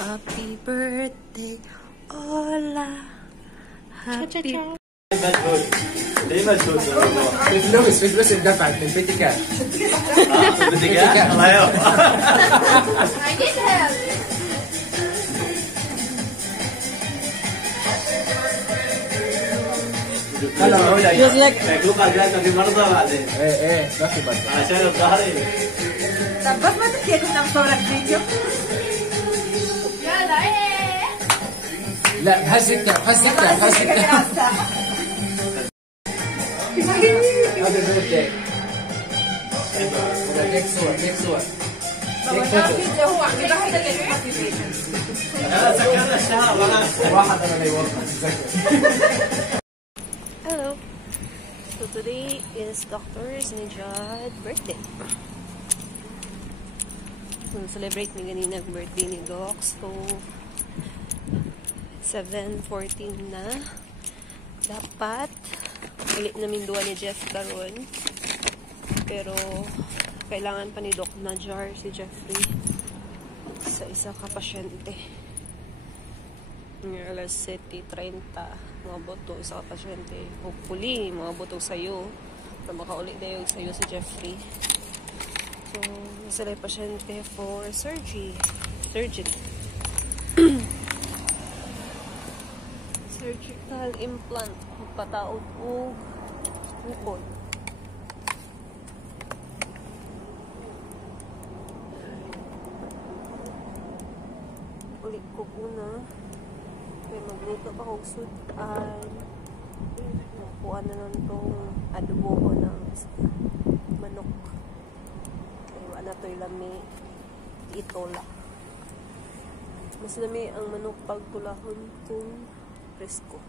Happy birthday, Ola. Happy مجهول ليه مجهول فلوس الدفع من بدك بدك الله يوفقك I need help. شكلك جاتنا في مرضى بعدين ايه ما في مرضى عشان الظهري طب بس ما تحكي كنا مصورك فيديو. يلا ايه. لا هالسكة هذا البيرثداي ليك صور صورناه فيديو هو عم يبهدل الانفيتيشن. انا سكرنا الشهر واحد انا اللي يوقع Hello. So today is Dr. Nijad birthday. So celebrate ni ganina birthday ni Doc. So 7:14 na. Dapat ulit namin duwa ni Jeff karon. Pero kailangan pa ni Doc Najar si Jeffrey sa isa ka pasyente. Ng alas 7:30 mga boto isa ka pasyente. Hopefully mga boto sa'yo para makauli dayo sa'yo si Jeffrey. So sila yung pasyente for surgery. Surgical implant pataod o bukod. Ulit ko kuna may magluto pa kong sudan. Nakuha na lang itong adobo ko ng manok. Kaya wala ito yung lami itola. Mas lami ang manok pagtulahon kung presko.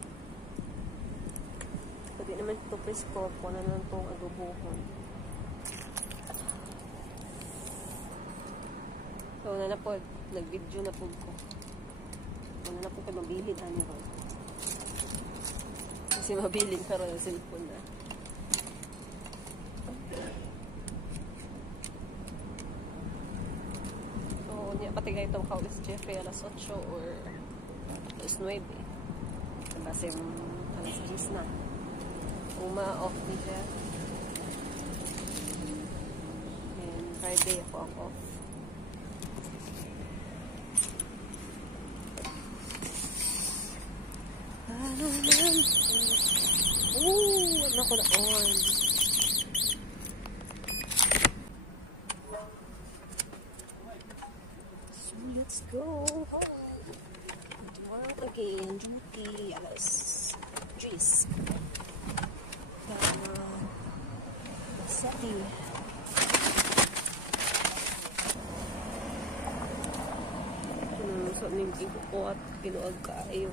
Pwede naman ito presko, kuha na lang itong adobohon. So, na po, nag-video na po ko. Ano na po kayo mabilin ano ko. Kasi mabilin pero yung cellphone na. So, niya patigay itong kaulis Jeffrey alas 8 or alas 9. Kasi alas 10 na. Off ni Jeff. And Friday ako ang off. Ano ko na on. So let's go home. Tomorrow again, duty alas 10. City. So naging ko at kinuag kaayo.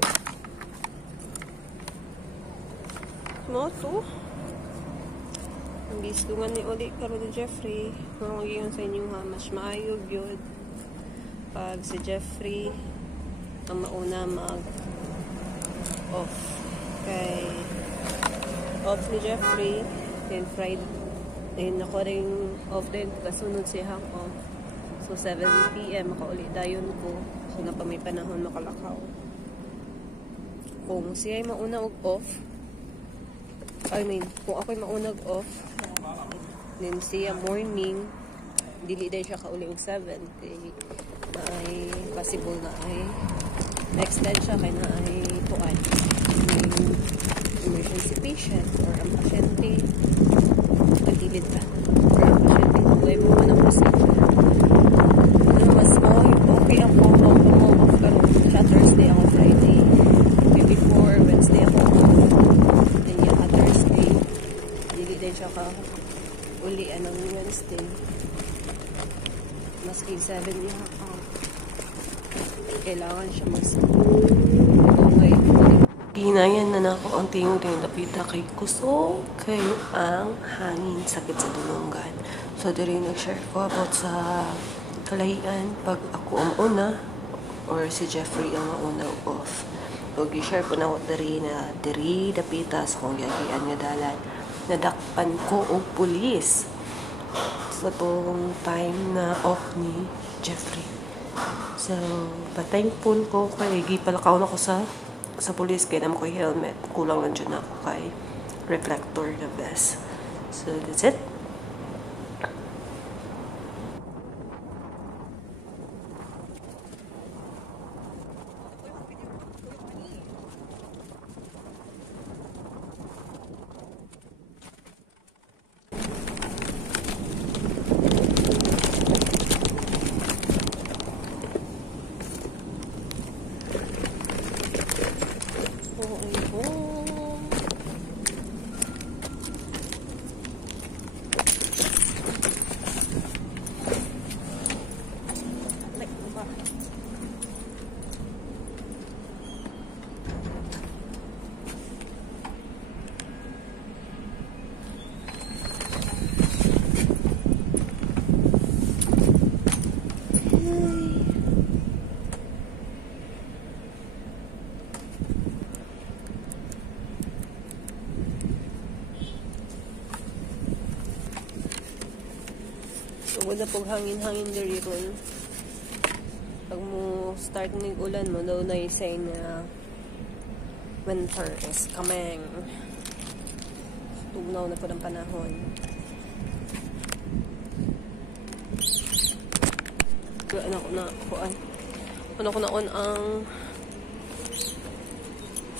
Moto. Ang bislungan ni Oli karon ni Jeffrey. Mga magiyon sa inyo ha, mas maayog yun. Pag si Jeffrey ang mauna mag-off. Kay off ni Jeffrey, then Friday, then ako rin off din, kasunod siyang off. So 7 PM makauli dayon ko. Kung na pa may panahon makalakaw. Kung siya ay mauna og-off, kung ako'y maunag off, then siya morning, dili dahil siya kauli og 7. Ay possible na ay extend siya kay na ay tuan. Emergency patient or ang pasyente pagilid ka. Or ang pasyente huwag mo man ang procedure. Ano mas okay ako off karon siya Thursday ako Friday. Before Wednesday ako siya ka uli anong Wednesday maski 7 niya ka kailangan siya okay. Hinayan na ako ang tingong napita kay kusog kayo ang hangin sakit sa dulungan. So diri nag-share ko about sa kalahian pag ako ang una or si Jeffrey ang mauna off. So gi-share ko na ako diri napita sa kong yagian nga dalan nadakpan ko o pulis sa tong time na off ni Jeffrey. So, patayng phone ko kay gipalakaw na ko sa police kaya naman ko helmet. Kulang lang dyan ako kay reflector na vest. So, that's it. Wala pong hangin-hangin diri ron. Pag mo start ng ulan mo, daw na say na winter is coming. Tugnaw na po ng panahon. Ano ko na on ang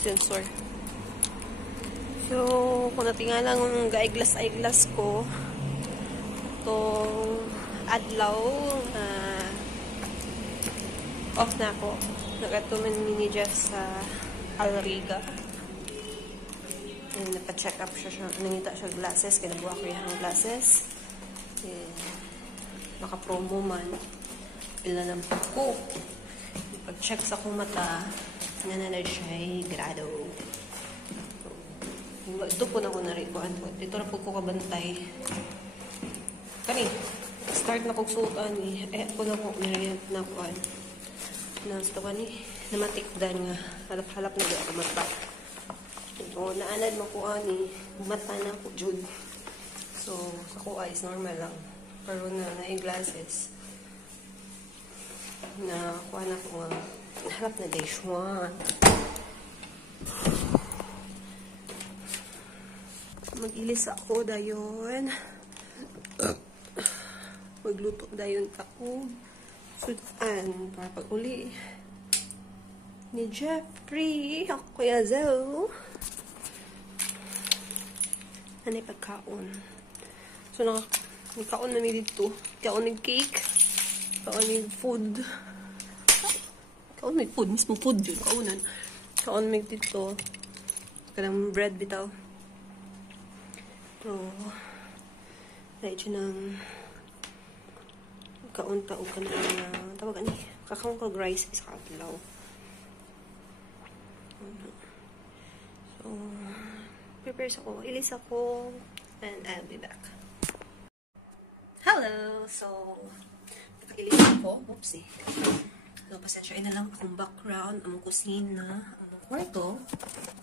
sensor. So, kung natingalang ang gaiglas-aiglas ko, itong adlaw off na ako. Nagatuman ni Jeff sa Alriga. Napa-check up siya. Nangita siya glasses. Kinabuha ko yung glasses. Naka-promo man. Ilan ang ko. Pag-check sa akong mata, nananad siya grado. Ito po na ko narikuan ko. Dito na po ko kabantay. Kani, start na kong suotan ni. Ako na kong nariyat na kuan. Nasta ka ni, namatikdan nga. Halap-halap na ako mata. So, naanad mo kuan ni. Mata na ako, Jude. So, ako eyes normal lang. Pero na-glasses. Na kuan ako nga. Halap na day siya. Mag-ilis ako dayon. Magluto dayon ako. Sudan para pag-uli ni Jeffrey. Ako Kuya Zoe. Ano yung pagkaon? So, nakaon na mi dito. Kaon ng cake. Kaon ng food. Kaon may food. Mismo food yun. Kaonan. Kaon may dito. Kanang bread bitaw. So, dahil siya ng kaunta o kanang tawag ani kakang kag rice is kakalaw. So, prepare ako. Ilis ako and I'll be back. Hello! So, nakailis ako. Oopsie. So, pasensya na lang akong background, among kusina, among kwarto.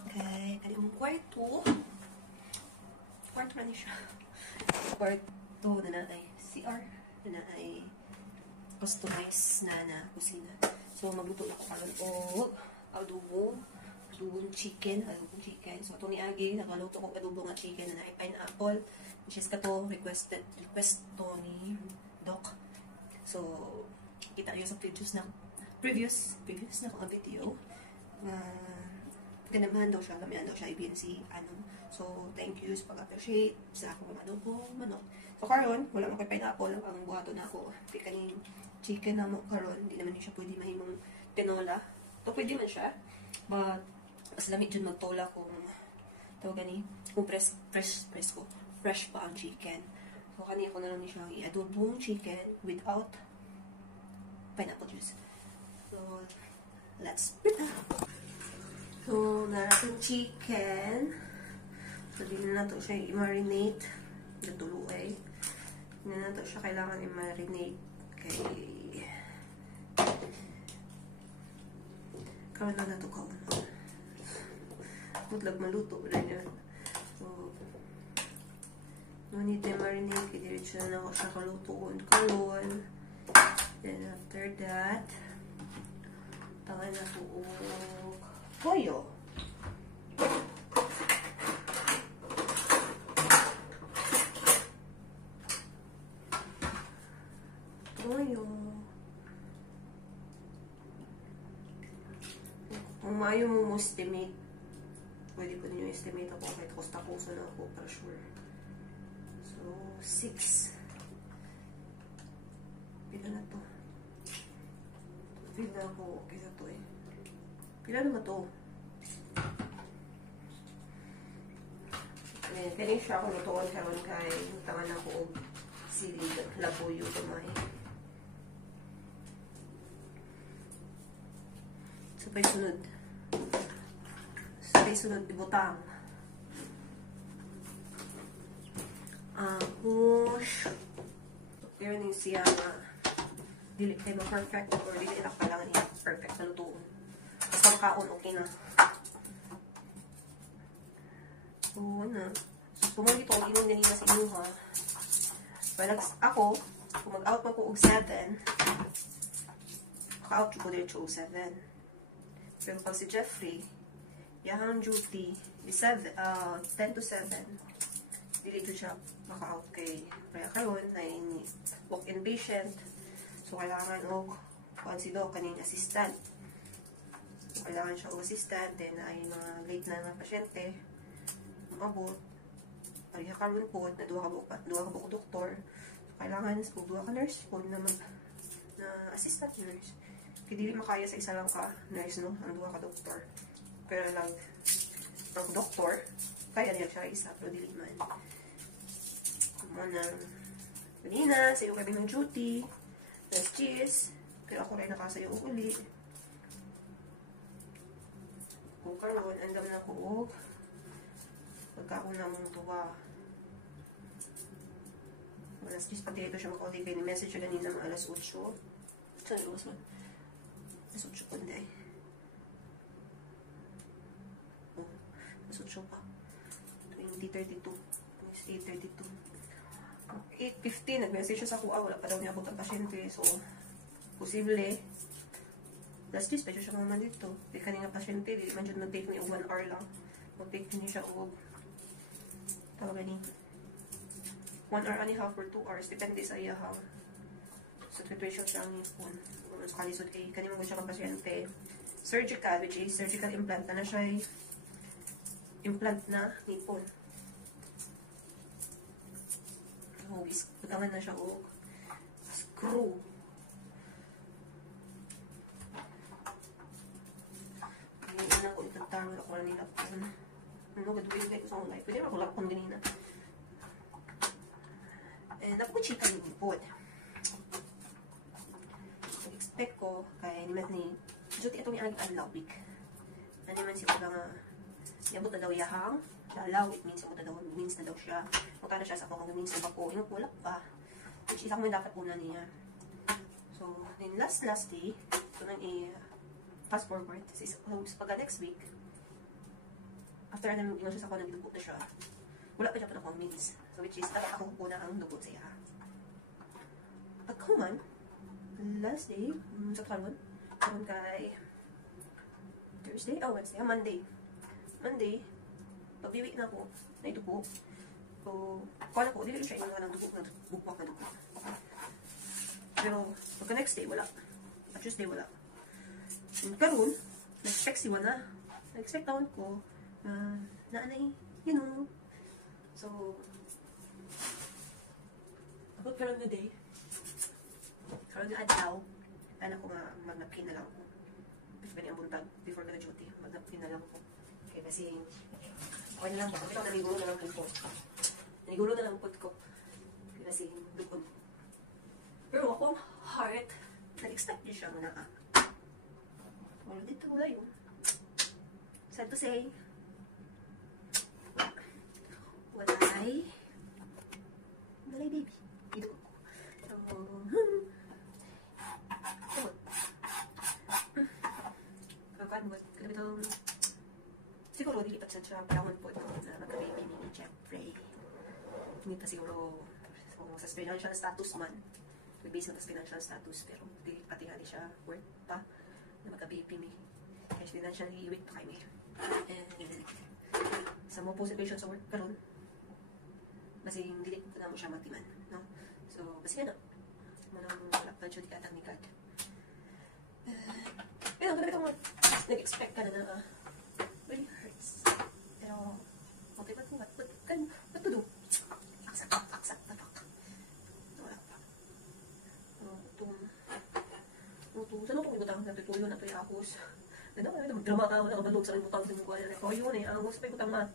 Okay, kani among kwarto. Kwarto na niya siya. Kwarto na ay CR. Na ay customized na kusina. So, magluto na ko karon o adobong chicken. So, ito ni Agi, nakaluto ko adobong nga chicken na ay pineapple. Which is kato, request to ni Doc. So, kita nyo sa previous na kong video. Ganamahan daw siya, gamihan daw siya ibin si ano. So, thank you sa pag-appreciate sa akong adobong manok. So, karon wala mo kay pineapple, ang buhato na ako. Kaning chicken na mo karon, hindi naman siya pwede mahimong tinola. To pwede man siya, but mas lamig dyan magtola kung tawag gani, kung fresh pa ang chicken. So, kani ko na lang siya i-adobong chicken without pineapple juice. So, let's prepare. So, naratong chicken. So, din na to siya i-marinate. Natuluay. Hindi na to siya kailangan i-marinate. Kay kawan na to kawan. Mutlag maluto na niya. So, ngunit i-marinate. Kaya diretso na ako siya kalutuon. Kaluan. Then after that, tangan na po toyo. Toyo. Kung maayo mo estimate, pwede po ninyo estimate ako kahit kusta-kuso na ako para sure. So, 6. Pila na to? Pila na ako. Okay na to eh. Pila naman to? Kaya siya ako lutuan karon kay tangan ako og sili labuyo gamay. Sabay sunod. Sabay sunod ibutang. Push. Pero ni siya na dili kayo perfect or dili lang kailangan niya perfect na lutuon. Basta makaon, okay na. So, ano. So, pumag ito, ingon ganina sa inyo ha. Well, ako, kung mag-out mo ko og 7, maka-out ko dito og 7. Pero pag si Jeffrey, yahang duty, 10 to 7, dili ko siya maka-out kay kaya karon na walk-in patient. So, kailangan og consider kaning assistant. So, kailangan siya og assistant. Then, ay mga late na mga pasyente. Mabot. Pariha karon po na duha ka buok doktor. So, kailangan sa duha ka nurse po na assistant nurse. Kaya dili makaya sa isa lang ka nurse, no? Ang duha ka doktor. Pero lang, ang doktor, kaya niya siya isa, pero dili man. Kumana, kanina, sa'yo kami ng duty. Let's cheese. Kaya ako rin nakasayo uli. Kung karoon, andam na ko. Pagkaon na mong tuwa. Let's cheese, pati ito siya makauli kayo ni message siya ganina mga alas 8. Saan yung mas man? Alas 8 po hindi. Oh, alas 8 pa. 2032. 8:32. 8:15, nag-message siya sa kuha, wala pa daw niya abot ang pasyente. So, posible, last days, pwede siya naman dito. Di kanina pasyente, di man dyan mag-take niya 1 hour lang. Mag-take niya siya og tawagan ni 1 hour and a half or 2 hours, depende sa iya ha. Sa situation siya ang ipon. So, kalisod kay kanina mag siya ng pasyente. Surgical, which is surgical implant na siya ay implant na nipon. Butangan na siya o screw. Ngayon na ko itataro ako na nilapon. Ano, gaduwi ko sa online. Pwede ako lapon ganina. And ako chika yung ipod. Expect ko kay naman ni Juti itong yung adlaw week. Ano naman siya ko nga yabot na daw yahang lalaw, it means na daw siya. Punta na siya sa akong means na bako. Yung kulap pa. Which is ako may dapat una niya. So, then last day, ito nang fast forward. So, pagka next week, after na ingon siya sa ako, nagdugot na siya. Wala pa siya pa na akong means. So, which is, dapat ako kuna ang dugot sa iya. Pagkuman, last day, sa karon kay Thursday, Wednesday, Monday, pagbiwi na ako, na idugo. So, kung ako, dili siya yung ng dugo, bukwak na dugo. Pero, pagka next day, wala. At Tuesday, wala. Karoon, na-expect si Wana. Na-expect taon ko, na anay, you know. So, about karoon na day, karoon na adlaw, anak ko nga, mag-napkin na lang ko. Before ang buntag, before ka na duty, mag-napkin na lang ko. Okay, kasi, okay na lang po. Ito, namigulo na lang po. Namigulo na lang po ko. Kasi, dukod. Pero ako, heart, nag-expect niya siya muna ka. Wala dito wala yun. Sad to say, walay baby. Dito ko. Siguro, dilipat siya panahon po ito na magka-baby ni Jeffrey. Hindi pa siguro sa financial status man. base na sa financial status, pero pati nga di siya worth pa na magka-BP mi. Kaya financially weak pa kami. And sa mga po situation sa work karon, kasi hindi ko na mo siya matiman, no? So, kasi ano, manang wala pa siya di katang nikad. Pero kung nag-expect ka na really hurts. Pero, okay ba kung what to do? Aksak, tapak. Wala pa. Saan ako ibutang natutuyo na ito yung akos? Drama ka, wala ka balog sa ibutang sa mukha nila. O yun eh, ang gusto pa ibutang ma.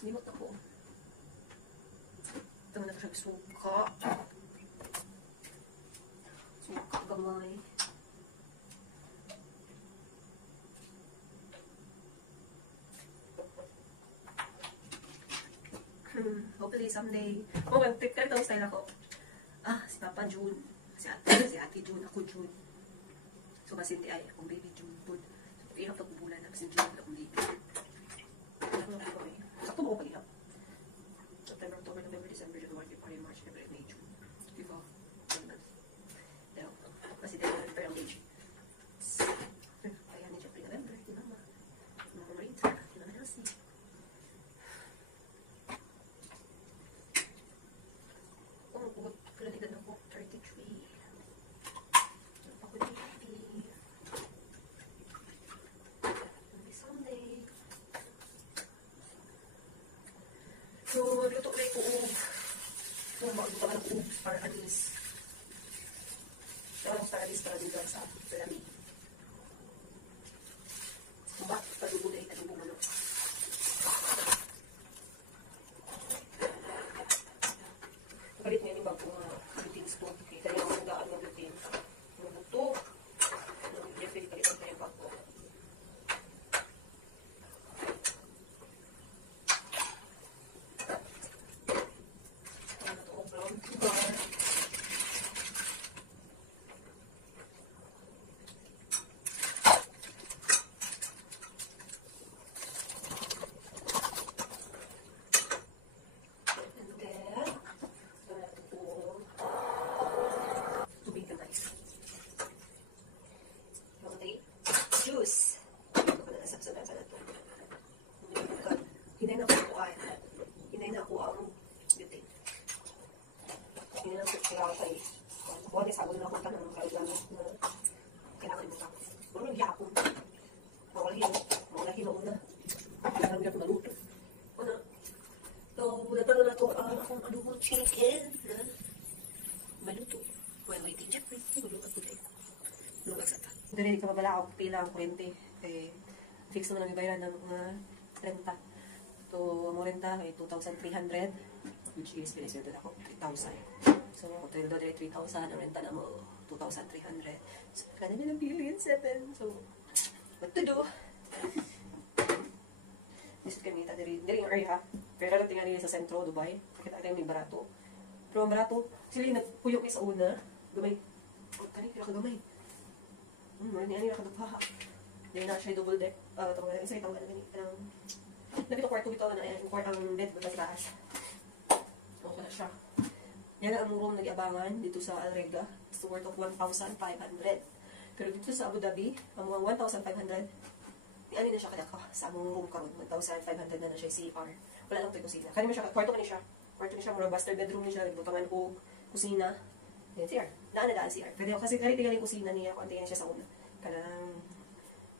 Limot ako. Ito na siya suka. Suka gamay. Hopefully someday. Okay, trip ka ito ang style ako. Si Papa June. Si Ate June. Ako June. So, masinti ay akong baby June food. So, pag-ihap pagbubulan na. Kasi June akong baby. Sakto mo ko pag-ihap. September, October, November, December, January, February, March, April, May, June. Diba? 1 month. Pero, kasi dahil na ang age. Kaya ni Jeffrey November, ni Mama. Ni Mama Marita, ni Mama Elsie. Kaya tignan ako, 33. Ako din happy. Sunday. So, magluto na yung uog. So, magluto ka ng uog para alis. Pero mas para alis para dito sa salami. Ba, padugo na italubo mo. Kalit ngayon yung bagong routines ko. Kita niyo ang daan ng routine. Yung buto. Yung Jeffrey, kalitan tayo bago. Ano ito? Brown sugar. Juice. Hinay na ako ang beauty. Hinay na ako kailangan tayo. Kung ano sabi na ako ka ng kailangan na kailangan mo ka. Pero nagyakong. Mawala hilo na. Kailangan niya ako maluto. Ano? So, nagtalo na ito akong adobong chicken na maluto. While waiting, Jeffrey, maluto ko tayo. Lumags ata. Dali ka mabala ako pila ang kurente. Fix naman ang ibayaran ng mga renta. So, ang renta ay 2,300, which is piniswerte ako 3,000. So, hotel doon ay 3,000. Ang renta na mo 2,300. So, kanan nilang billion 7. So, what to do? Visit kami ita dari yung area. Pero tingnan nila sa sentro, Dubai. Pakita tayo may barato. Pero ang barato, sila yung nagpuyok sa una. Gamay. Kani, kaya kagamay. Ano nakadugha. Hindi na siya double deck. Tapos isa itong gano'n. Labi ito kwarto dito na yung ang bed ba sa taas. Okay na siya. Yan ang room nag-iabangan dito sa Alrega. It's worth of 1,500. Pero dito sa Abu Dhabi, ang mga 1,500, ano na siya kadako sa among room karon 1,500 na siya CR. Wala lang ito yung kusina. Kani mo siya, kwarto ka niya. Kwarto niya siya, mga master bedroom niya siya. Butangan ko, kusina. Yan, CR. Daan CR. Pwede ako kasi tingnan yung kusina niya kung antayin siya sa una. Kanang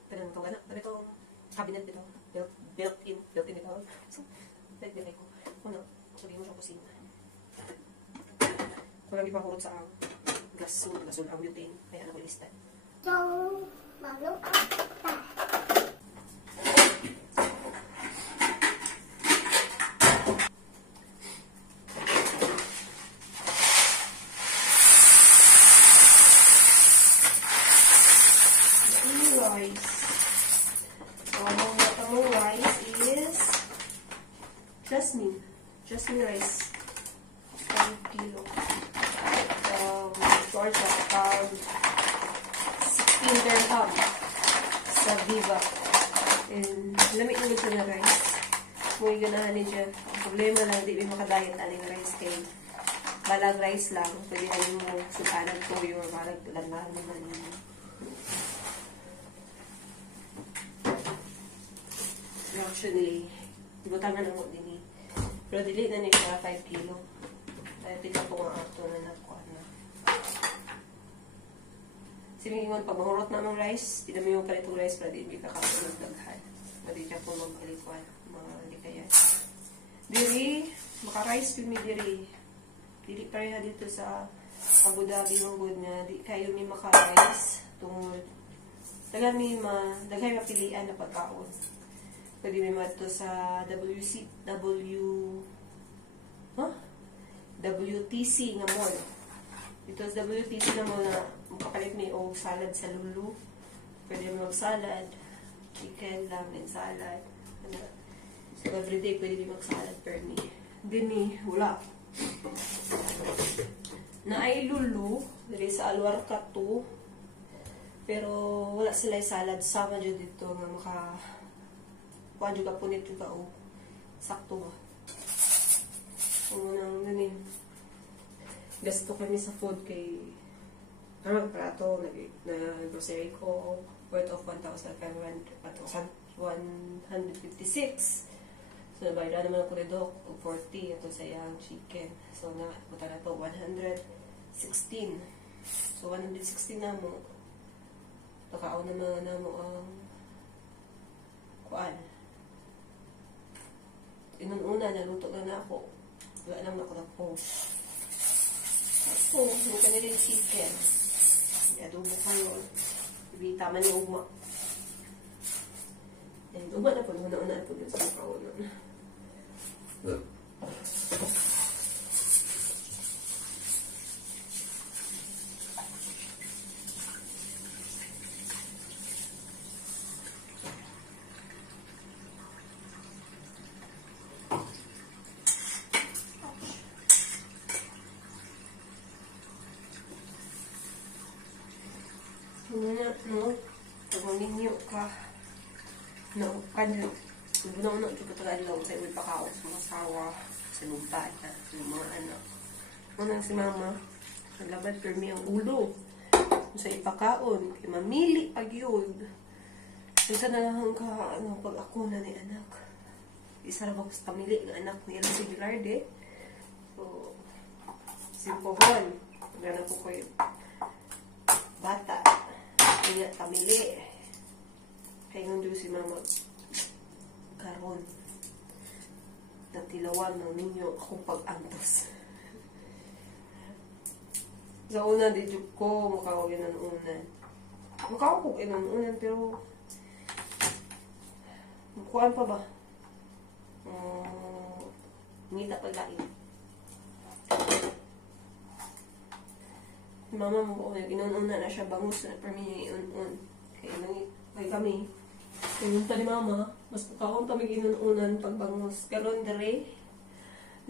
itong gana. Pero itong cabinet nito. Built-in ito. So, nagbilay ko. Una, sabihin mo siya kusina. Kung lang ipakurot sa ang gasol ang butane. Kaya ako listan. Jasmine rice. 5 kilo. Georgia. 16 dirham. Sa Viva. And lamig naman siya na rice. Muy ganahan niya. Ang problema lang, di rin makadayat aling rice kay balag rice lang. Pwede ano mo, sukanan ko yung balag langan naman. Actually, butangan na mo din eh. Pero dili na niya 5 kilo. Kaya pila po nga ato na nakuha na. Simingon, pag mahurot na ng rice, pinami mo pa itong rice para di kakapulog daghan. Pwede siya po magpalikwan. Mga likayan. Diri, maka-rice yun mi diri. Dili pareha dito sa Abu Dhabi mong good nga. Di kayo mi maka-rice. Tungod. Daghan mi daghan mapilian na pagkaon. Pwede may mato sa WTC nga mall. Dito sa WTC nga mall na makapalit may og salad sa Lulu. Pwede mag-salad, chicken, ramen, salad. So everyday pwede may mag-salad per me. Dini, wala. Na ay Lulu, dali sa Alwarca 2. Pero wala sila salad. Sama dyan dito nga kuha juga punit juga o sakto ba. Nang ganin. Gasto kami sa food kay prato na grocery ko worth of 1,156. So nabayad naman ako nito og 40 ato sa iyang chicken. So na puta na to 116. So 116 na mo. Pagkaon naman na mo ang kuan. Inuna, naluto na ako. Wala lang ako ng post. Ako, hindi ka nila yung chicken. Adobo kayo. Ibitaman yung uma. And uma na po, una-una po dun sa makaunan. No, pag maninyo ka, no, kadlo, no, ito patagalaw sa iwit pakaw, sa mga sawa, sa lugtad, sa mga anak. Unang si mama, nalabad permi ang ulo, sa ipakaon, kaya mamili pag yun. Isa na lang ka, pag ako na ni anak. Isa na ako sa pamili ng anak ni Elsie Gilarde. So, simpohon, pagana po ko yung bata. Kaya pamili. Kaya nung si mama karon natilawan ng ninyo akong pag-antos. Sa una, di joke ko makawag inununan. Makawag ko inununan, pero kuhaan pa ba? Ngita pa lain. Mama mo ko, inununa na siya, bangus na per niya inun-un. Kaya kami, pinunta ni mama, mas pagkakong kami inununan pag bangus. Karon dere,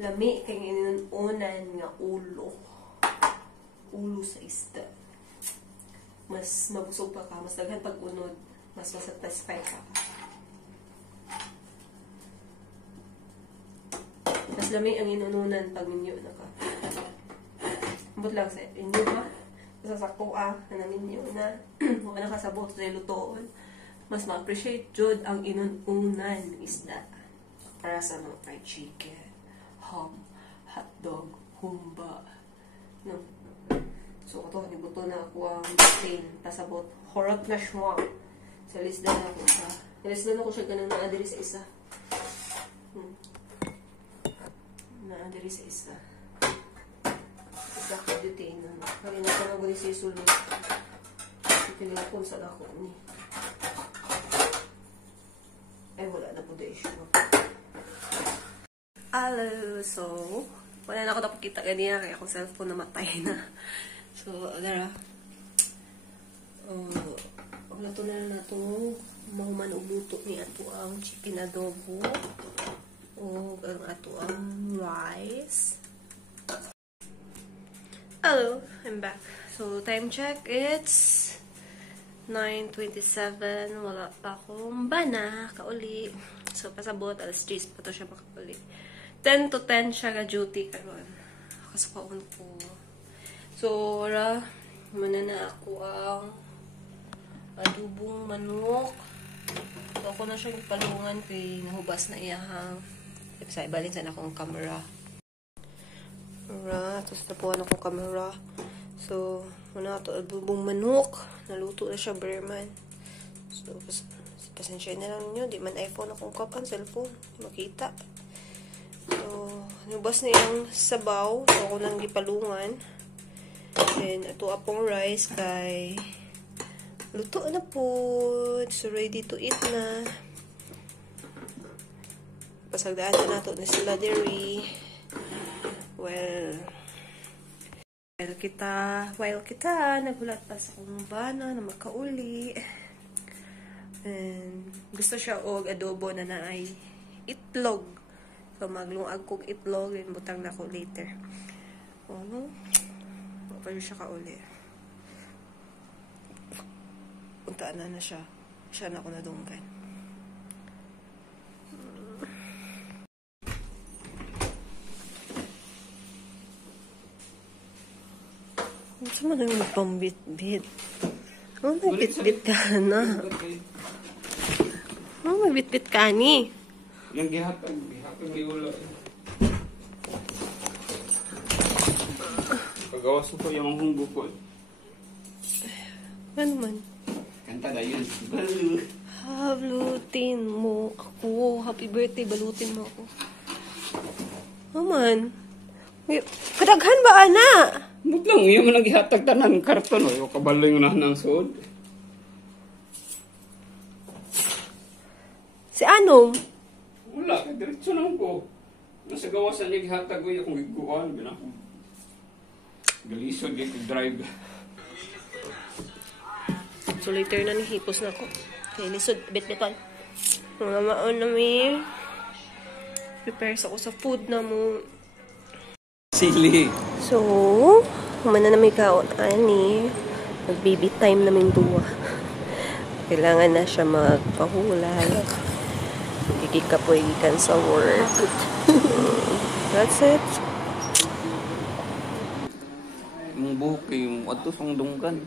lami kay inununan nga ulo. Ulo sa isda. Mas mabusog pa ka, mas daghan pag unod, mas masatisfy ka. Mas lami ang inununan pag minyo na ka. Ambot lang sa inyo ha. Sasako na naminyo na wala na kasabot sa lutoon. Mas ma-appreciate jud ang inununan isda. Para sa mga fried chicken, ham, hotdog, humba. No. So ito, nibuto na ako ang stain. Pasabot. Horot na siya. Sa lisdan ako siya. Lisdan ako siya ganang naadiri sa isa. Naadiri sa isa. Dako detain na. Kaya na ko na si sulod. Itiligapon sa dako ni. Ay wala na po da issue. Hello, so wala na ako dapat kita ganyan kaya akong cellphone namatay na. So, adara. Luto na ito. Mahuman uluto ni ato ang chicken adobo. O ang ato ang rice. Hello, I'm back. So, time check, it's 9:27. Wala pa akong bana, kauli. So, pasabot, alas 3 pa to siya makauli. 10 to 10 siya ka duty karon. nakasukaon ko. So, wala. Muna na ako ang adubong manok. So, ako na siyang palungan kay nahubas na iyahang. Sa ibalin sa akong camera. Tapos napuan akong camera. So, muna ito adubong manok. Naluto na siya, Berman. So, pasensya na lang ninyo. Di man iPhone akong kapan, cellphone. Makita. So, nubas na yung sabaw. So, ako lang gipalungan. Then, ito apong rice kay luto na po. So, ready to eat na. Pasagdaan na nato ni sila diri. While kita nagulat pa sa kong bana na makauli. And gusto siya og adobo na naay itlog. So, maglungag kong itlog and butang na ko later. Ano? Pa siya kauli. Puntaan na siya. Siya na ako nadunggan. Gusto mo na yung pambit-bit. Oh, may bit-bit ka na. Oh, may bit-bit ka ni. Yang gihatag ni ulo. Pagawas ko yung humbukol. Ano man? Kanta na yun. Balu. Balutin mo ako. Happy birthday, balutin mo ako. Oh man. Kadaghan ba, ana? Mut lang, yung mga gihatag tanan karton o. Yung kabalo yung nahanang suod. Si Anong? Wala, diretso lang ko. Nasa gawasan niya gihatag ko yung akong giguan. Galisod yung drive. So later na hipos na ko. Kaya lisod, bit-bitan. Mga maon na may prepare sa ko sa food na mo. Sili. So, humana na may kaon, ani. Mag-baby time namin duwa. Kailangan na siya magpahulay. Gigikapoy gikan sa work. That's it. Yung buhok yung atos ang dunggan.